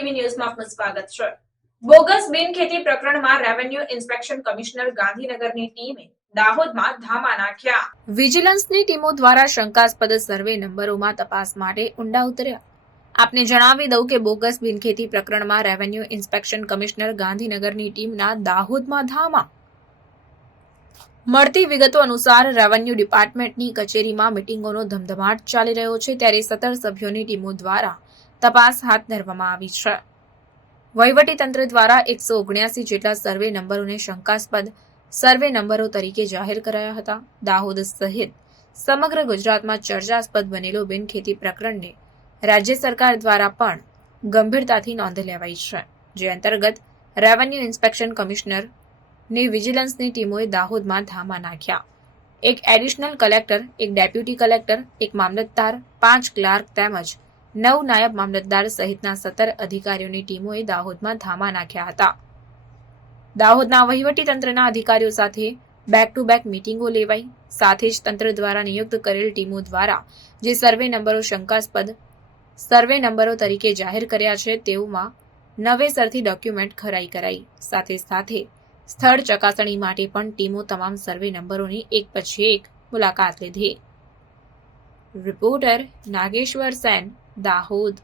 TV ન્યૂઝમાં આપનું સ્વાગત છે। બોગસ બિનખેતી પ્રકરણમાં રેવન્યુ ઇન્સ્પેક્શન કમિશનર ગાંધીનગરની ટીમે દાહોદમાં ધામા નાખ્યા। વિજિલન્સની ટીમો દ્વારા શંકાસ્પદ સર્વે નંબરોમાં તપાસ માટે ઊંડા ઉતર્યા। આપને જણાવી દઉં કે બોગસ બિનખેતી પ્રકરણમાં રેવન્યુ ઇન્સ્પેક્શન કમિશનર ગાંધીનગરની ટીમના દાહોદમાં ધામા। મળતી વિગતો અનુસાર રેવન્યુ ડિપાર્ટમેન્ટની કચેરીમાં મીટિંગોનો ધમધમાટ ચાલી રહ્યો છે, ત્યારે 17 સભ્યોની ટીમો દ્વારા તપાસ હાથ ધરવામાં આવી છે। વહીવટીતંત્ર દ્વારા 179 જેટલા સર્વે નંબરોને શંકાસ્પદ સર્વે નંબરો તરીકે જાહેર કરાયા હતા। દાહોદ સહિત સમગ્ર ગુજરાતમાં ચર્ચાસ્પદ બનેલો બિનખેતી પ્રકરણને રાજ્ય સરકાર દ્વારા પણ ગંભીરતાથી નોંધ લેવાઈ છે, જે અંતર્ગત રેવન્યુ ઇન્સ્પેક્શન કમિશનર ની વિજિલન્સની ટીમોએ દાહોદમાં ધામા નાખ્યા। એક એડિશનલ કલેક્ટર, એક ડેપ્યુટી કલેક્ટર, એક મામલતદાર, 5 ક્લાર્ક તેમજ 9 નાયબ મામલતદાર સહિતના 17 અધિકારીઓની ટીમોએ દાહોદમાં ધામા નાખ્યા હતા। દાહોદના વહીવટીતંત્રના અધિકારીઓ સાથે બેક ટુ બેક મીટિંગો લેવાઈ, સાથે જ તંત્ર દ્વારા નિયુક્ત કરેલ ટીમો દ્વારા જે સર્વે નંબરો શંકાસ્પદ સર્વે નંબરો તરીકે જાહેર કર્યા છે તેઓમાં નવેસરથી ડોક્યુમેન્ટ ખરાઈ કરાઈ। સાથે સ્થળ ચકાસણી માટે પણ ટીમો તમામ સર્વે નંબરોની એક પછી એક મુલાકાત લીધી। રિપોર્ટર નાગેશ્વર સેન, દાહોદ।